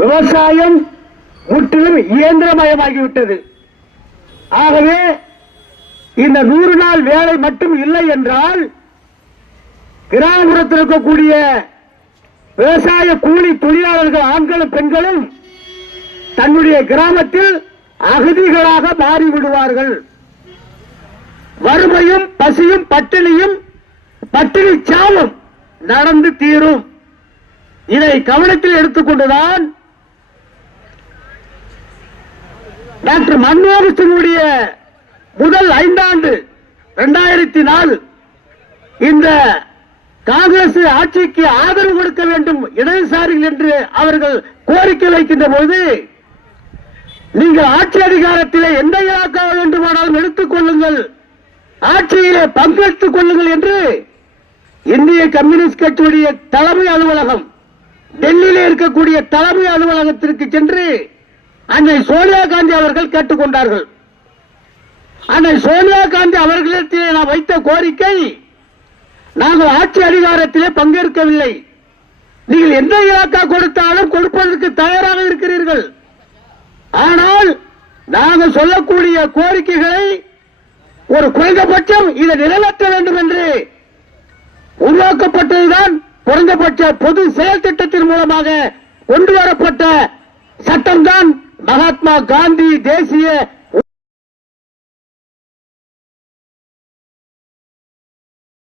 விவசாயம் முற்றிலும் இயந்திரமயமாகிவிட்டது. ஆகவே இந்த 100 நாள் வேலை மட்டும் இல்லை என்றால் கிராமப்புறத்தில் இருக்கக்கூடிய விவசாய கூலி தொழிலாளர்கள் ஆண்களும் பெண்களும் தன்னுடைய கிராமத்தில் அகதிகளாக மாறிவிடுவார்கள். வறுமையும் பசியும் பட்டினியும் பட்டினி சாவும் நடந்து தீரும். இதை கவனத்தில் எடுத்துக்கொண்டுதான் டாக்டர் மன்மோகன் சிங்குடைய முதல் 5 ஆண்டு 2004 இந்த காங்கிரஸ் ஆட்சிக்கு ஆதரவு கொடுக்க வேண்டும் இடதுசாரிகள் என்று அவர்கள் கோரிக்கை வைக்கின்ற போது, நீங்கள் ஆட்சி அதிகாரத்திலே எந்த இலாக்கா வேண்டுமானாலும் எடுத்துக் கொள்ளுங்கள், ஆட்சியிலே பங்கெடுத்துக் கொள்ளுங்கள் என்று இந்திய கம்யூனிஸ்ட் கட்சியுடைய தலைமை அலுவலகம் டெல்லியிலே இருக்கக்கூடிய தலைமை அலுவலகத்திற்கு சென்று அன்னை சோனியா காந்தி அவர்கள் கேட்டுக்கொண்டார்கள். அன்னை சோனியா காந்தி அவர்களிடத்திலே நான் வைத்த கோரிக்கை, நாங்கள் ஆட்சி அதிகாரத்திலே பங்கேற்கவில்லை, நீங்கள் எந்த இலாக்கா கொடுத்தாலும் கொடுப்பதற்கு தயாராக இருக்கிறீர்கள், ஆனால் நாங்கள் சொல்லக்கூடிய கோரிக்கைகளை ஒரு குறைந்தபட்சம் இதை நிறைவேற்ற வேண்டும் என்று உருவாக்கப்பட்டதுதான் குறைந்தபட்ச பொது செயல் திட்டத்தின் மூலமாக கொண்டு வரப்பட்ட சட்டம்தான் மகாத்மா காந்தி தேசிய